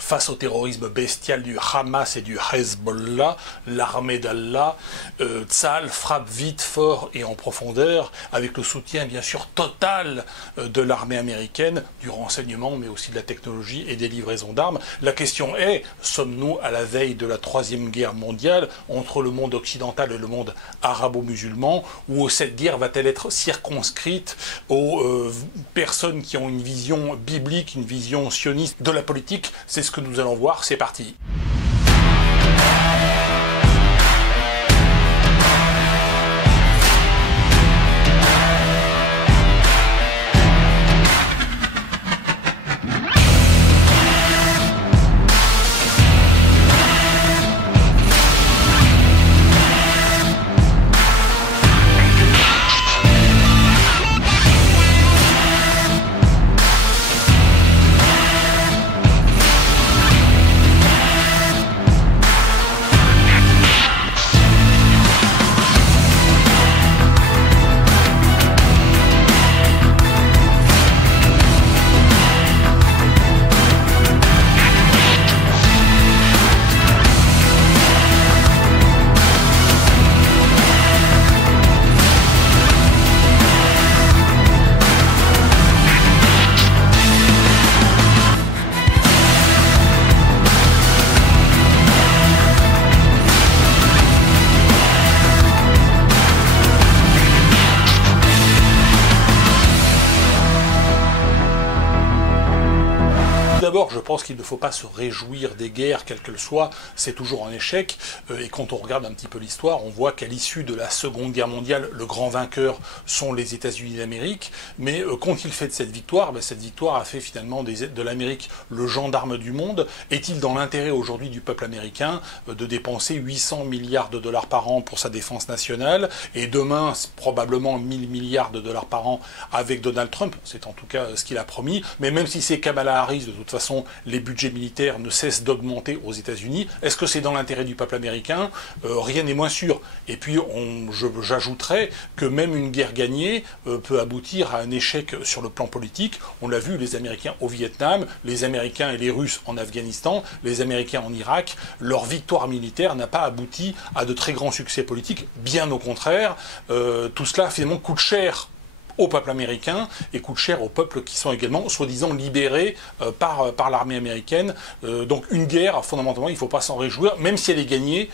face au terrorisme bestial du Hamas et du Hezbollah, l'armée d'Allah, Tsahal frappe vite, fort et en profondeur, avec le soutien bien sûr total de l'armée américaine, du renseignement, mais aussi de la technologie et des livraisons d'armes. La question est, sommes-nous à la veille de la Troisième Guerre mondiale entre le monde occidental et le monde arabo-musulman, où cette guerre va-t-elle être circonscrite aux personnes qui ont une vision biblique, une vision sioniste de la politique? C'est ce que nous allons voir, c'est parti. D'abord, je pense qu'il ne faut pas se réjouir des guerres, quelles qu'elles soient, c'est toujours un échec. Et quand on regarde un petit peu l'histoire, on voit qu'à l'issue de la Seconde Guerre mondiale, le grand vainqueur sont les États-Unis d'Amérique. Mais qu'ont-ils fait de cette victoire? Cette victoire a fait finalement de l'Amérique le gendarme du monde. Est-il dans l'intérêt aujourd'hui du peuple américain de dépenser 800 milliards de dollars par an pour sa défense nationale, et demain probablement 1000 milliards de dollars par an avec Donald Trump? C'est en tout cas ce qu'il a promis. Mais même si c'est Kamala Harris, de toute façon, les budgets militaires ne cessent d'augmenter aux États-Unis. Est-ce que c'est dans l'intérêt du peuple américain? Rien n'est moins sûr. Et puis, j'ajouterais que même une guerre gagnée peut aboutir à un échec sur le plan politique. On l'a vu, les Américains au Vietnam, les Américains et les Russes en Afghanistan, les Américains en Irak. Leur victoire militaire n'a pas abouti à de très grands succès politiques. Bien au contraire, tout cela finalement coûte cher au peuple américain et coûte cher aux peuples qui sont également soi-disant libérés par l'armée américaine. Donc une guerre, fondamentalement, il ne faut pas s'en réjouir, même si elle est gagnée,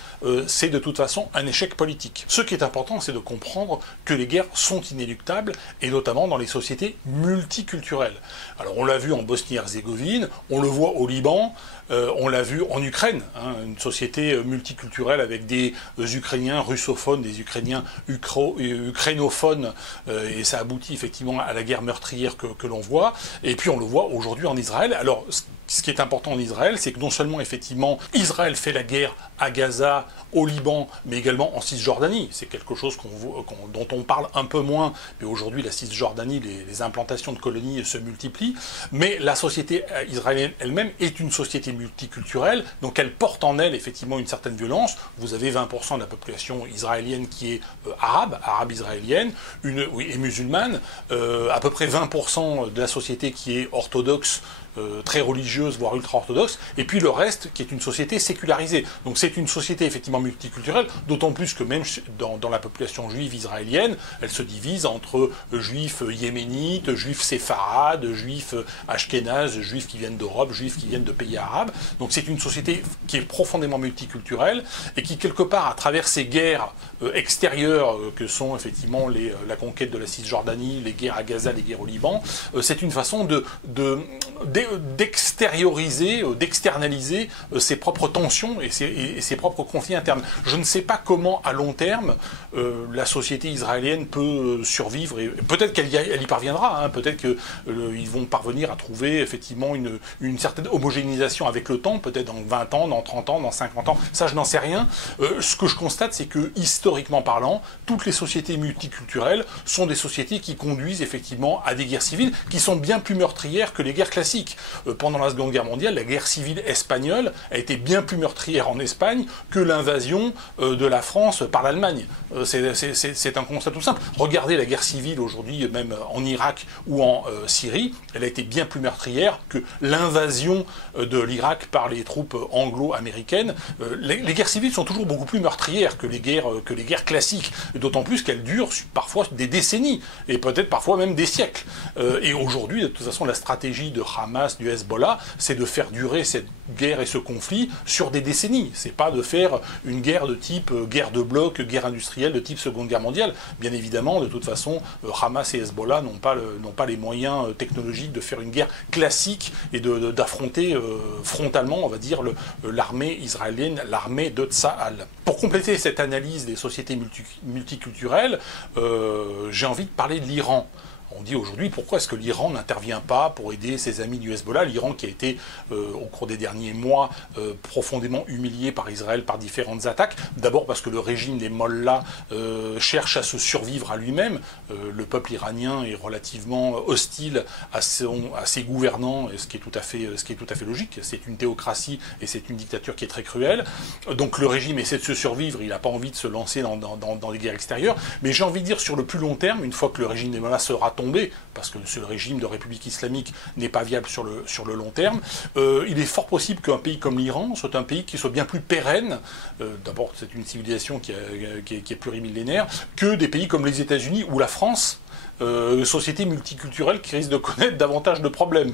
c'est de toute façon un échec politique. Ce qui est important, c'est de comprendre que les guerres sont inéluctables, et notamment dans les sociétés multiculturelles. Alors on l'a vu en Bosnie-Herzégovine, on le voit au Liban, on l'a vu en Ukraine, une société multiculturelle avec des Ukrainiens russophones, des Ukrainiens ukrainophones, et ça aboutit effectivement à la guerre meurtrière que l'on voit. Et puis on le voit aujourd'hui en Israël. Alors ce qui est important en Israël, c'est que non seulement effectivement Israël fait la guerre à Gaza, au Liban, mais également en Cisjordanie. C'est quelque chose dont on parle un peu moins, mais aujourd'hui la Cisjordanie, les implantations de colonies se multiplient. Mais la société israélienne elle-même est une société multiculturelle, donc elle porte en elle effectivement une certaine violence. Vous avez 20% de la population israélienne qui est arabe israélienne, et musulmane, à peu près 20% de la société qui est orthodoxe, très religieuse, voire ultra-orthodoxe, et puis le reste qui est une société sécularisée. Donc c'est une société effectivement multiculturelle, d'autant plus que même dans la population juive israélienne, elle se divise entre juifs yéménites, juifs séfarades, juifs ashkénazes, juifs qui viennent d'Europe, juifs qui viennent de pays arabes. Donc c'est une société qui est profondément multiculturelle, et qui quelque part, à travers ces guerres extérieures que sont effectivement la conquête de la Cisjordanie, les guerres à Gaza, les guerres au Liban, c'est une façon d'extérioriser, d'externaliser ses propres tensions et ses propres conflits internes. Je ne sais pas comment, à long terme, la société israélienne peut survivre, et peut-être qu'elle y parviendra, peut-être qu'ils vont parvenir à trouver effectivement une certaine homogénéisation avec le temps, peut-être dans 20 ans, dans 30 ans, dans 50 ans, ça je n'en sais rien. Ce que je constate, c'est que, historiquement parlant, toutes les sociétés multiculturelles sont des sociétés qui conduisent effectivement à des guerres civiles qui sont bien plus meurtrières que les guerres classiques. historique. Pendant la Seconde Guerre mondiale, la guerre civile espagnole a été bien plus meurtrière en Espagne que l'invasion de la France par l'Allemagne. C'est un constat tout simple. Regardez la guerre civile aujourd'hui, même en Irak ou en Syrie, elle a été bien plus meurtrière que l'invasion de l'Irak par les troupes anglo-américaines. Les guerres civiles sont toujours beaucoup plus meurtrières que les guerres classiques, d'autant plus qu'elles durent parfois des décennies, et peut-être parfois même des siècles. Et aujourd'hui, de toute façon, la stratégie de Hamas, du Hezbollah, c'est de faire durer cette guerre et ce conflit sur des décennies. C'est pas de faire une guerre de type guerre de bloc, guerre industrielle de type Seconde Guerre mondiale. Bien évidemment, de toute façon, Hamas et Hezbollah n'ont pas les moyens technologiques de faire une guerre classique et d'affronter frontalement, on va dire, l'armée israélienne, l'armée de Tsahal. Pour compléter cette analyse des sociétés multiculturelles, j'ai envie de parler de l'Iran. On dit aujourd'hui pourquoi est-ce que l'Iran n'intervient pas pour aider ses amis du Hezbollah, l'Iran qui a été au cours des derniers mois profondément humilié par Israël par différentes attaques. D'abord parce que le régime des mollahs cherche à se survivre à lui-même. Le peuple iranien est relativement hostile à ses gouvernants, ce qui est tout à fait logique. C'est une théocratie et c'est une dictature qui est très cruelle. Donc le régime essaie de se survivre, il n'a pas envie de se lancer dans les guerres extérieures. Mais j'ai envie de dire sur le plus long terme, une fois que le régime des mollahs sera tombé, parce que le régime de République islamique n'est pas viable sur le long terme, il est fort possible qu'un pays comme l'Iran soit un pays qui soit bien plus pérenne, d'abord c'est une civilisation qui est plurimillénaire, que des pays comme les États-Unis ou la France, société multiculturelle qui risque de connaître davantage de problèmes.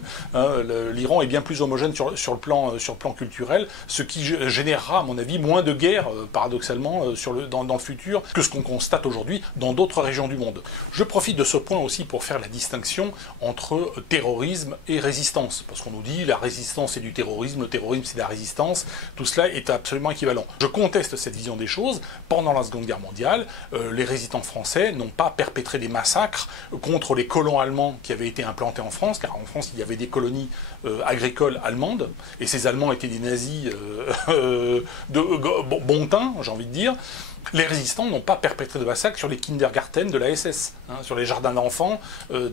L'Iran est bien plus homogène sur le plan culturel, ce qui générera, à mon avis, moins de guerres, paradoxalement, dans le futur, que ce qu'on constate aujourd'hui dans d'autres régions du monde. Je profite de ce point aussi pour faire la distinction entre terrorisme et résistance, parce qu'on nous dit la résistance c'est du terrorisme, le terrorisme c'est de la résistance, tout cela est absolument équivalent. Je conteste cette vision des choses. Pendant la Seconde Guerre mondiale, les résistants français n'ont pas perpétré des massacres contre les colons allemands qui avaient été implantés en France, car en France il y avait des colonies agricoles allemandes, et ces Allemands étaient des nazis de bon teint, j'ai envie de dire. Les résistants n'ont pas perpétré de massacre sur les kindergarten de la SS, sur les jardins d'enfants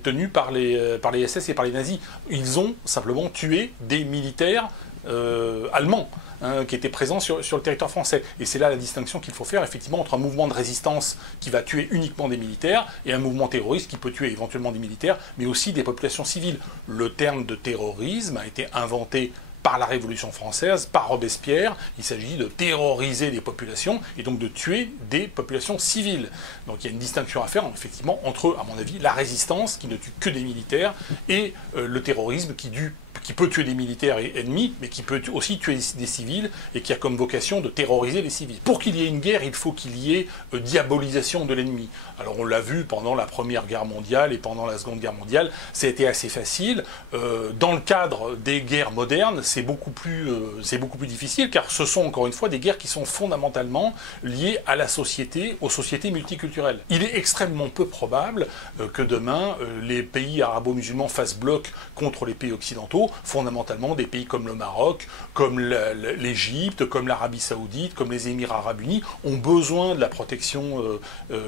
tenus par les SS et par les nazis. Ils ont simplement tué des militaires allemands qui étaient présents sur le territoire français. Et c'est là la distinction qu'il faut faire effectivement entre un mouvement de résistance qui va tuer uniquement des militaires et un mouvement terroriste qui peut tuer éventuellement des militaires, mais aussi des populations civiles. Le terme de terrorisme a été inventé par la Révolution française, par Robespierre. Il s'agit de terroriser des populations et donc de tuer des populations civiles. Donc il y a une distinction à faire effectivement entre, à mon avis, la résistance qui ne tue que des militaires et le terrorisme qui peut tuer des militaires ennemis, mais qui peut aussi tuer des civils et qui a comme vocation de terroriser les civils. Pour qu'il y ait une guerre, il faut qu'il y ait diabolisation de l'ennemi. Alors on l'a vu pendant la Première Guerre mondiale et pendant la Seconde Guerre mondiale, ça a été assez facile. Dans le cadre des guerres modernes, c'est beaucoup plus difficile, car ce sont encore une fois des guerres qui sont fondamentalement liées à la société, aux sociétés multiculturelles. Il est extrêmement peu probable que demain, les pays arabo-musulmans fassent bloc contre les pays occidentaux, fondamentalement des pays comme le Maroc, comme l'Égypte, comme l'Arabie Saoudite, comme les Émirats Arabes Unis, ont besoin de la protection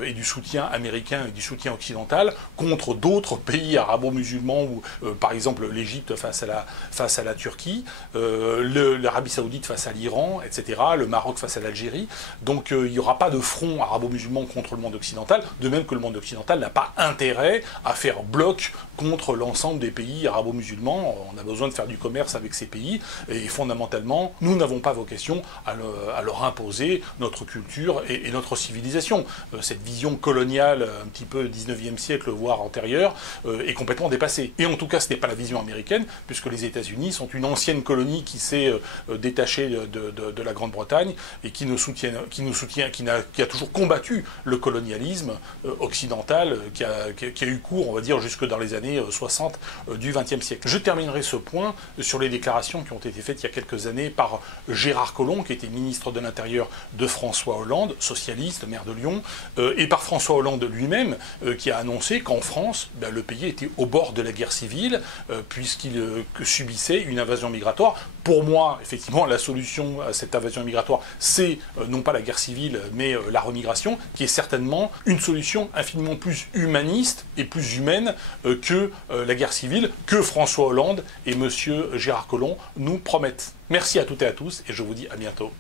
et du soutien américain et du soutien occidental contre d'autres pays arabo-musulmans, ou par exemple l'Égypte face à la Turquie, l'Arabie Saoudite face à l'Iran, etc., le Maroc face à l'Algérie. Donc il n'y aura pas de front arabo-musulman contre le monde occidental, de même que le monde occidental n'a pas intérêt à faire bloc contre l'ensemble des pays arabo-musulmans. On a besoin de faire du commerce avec ces pays, et fondamentalement, nous n'avons pas vocation à leur imposer notre culture et notre civilisation. Cette vision coloniale, un petit peu 19e siècle, voire antérieure, est complètement dépassée. Et en tout cas, ce n'est pas la vision américaine, puisque les États-Unis sont une ancienne colonie qui s'est détachée de la Grande-Bretagne et qui a toujours combattu le colonialisme occidental qui a eu cours, on va dire, jusque dans les années 60 du XXe siècle. Je terminerai ce point sur les déclarations qui ont été faites il y a quelques années par Gérard Collomb, qui était ministre de l'Intérieur de François Hollande, socialiste, maire de Lyon, et par François Hollande lui-même, qui a annoncé qu'en France, le pays était au bord de la guerre civile, puisqu'il subissait une invasion migratoire Pour moi, effectivement, la solution à cette invasion migratoire, c'est non pas la guerre civile, mais la remigration, qui est certainement une solution infiniment plus humaniste et plus humaine que la guerre civile, que François Hollande et M. Gérard Collomb nous promettent. Merci à toutes et à tous, et je vous dis à bientôt.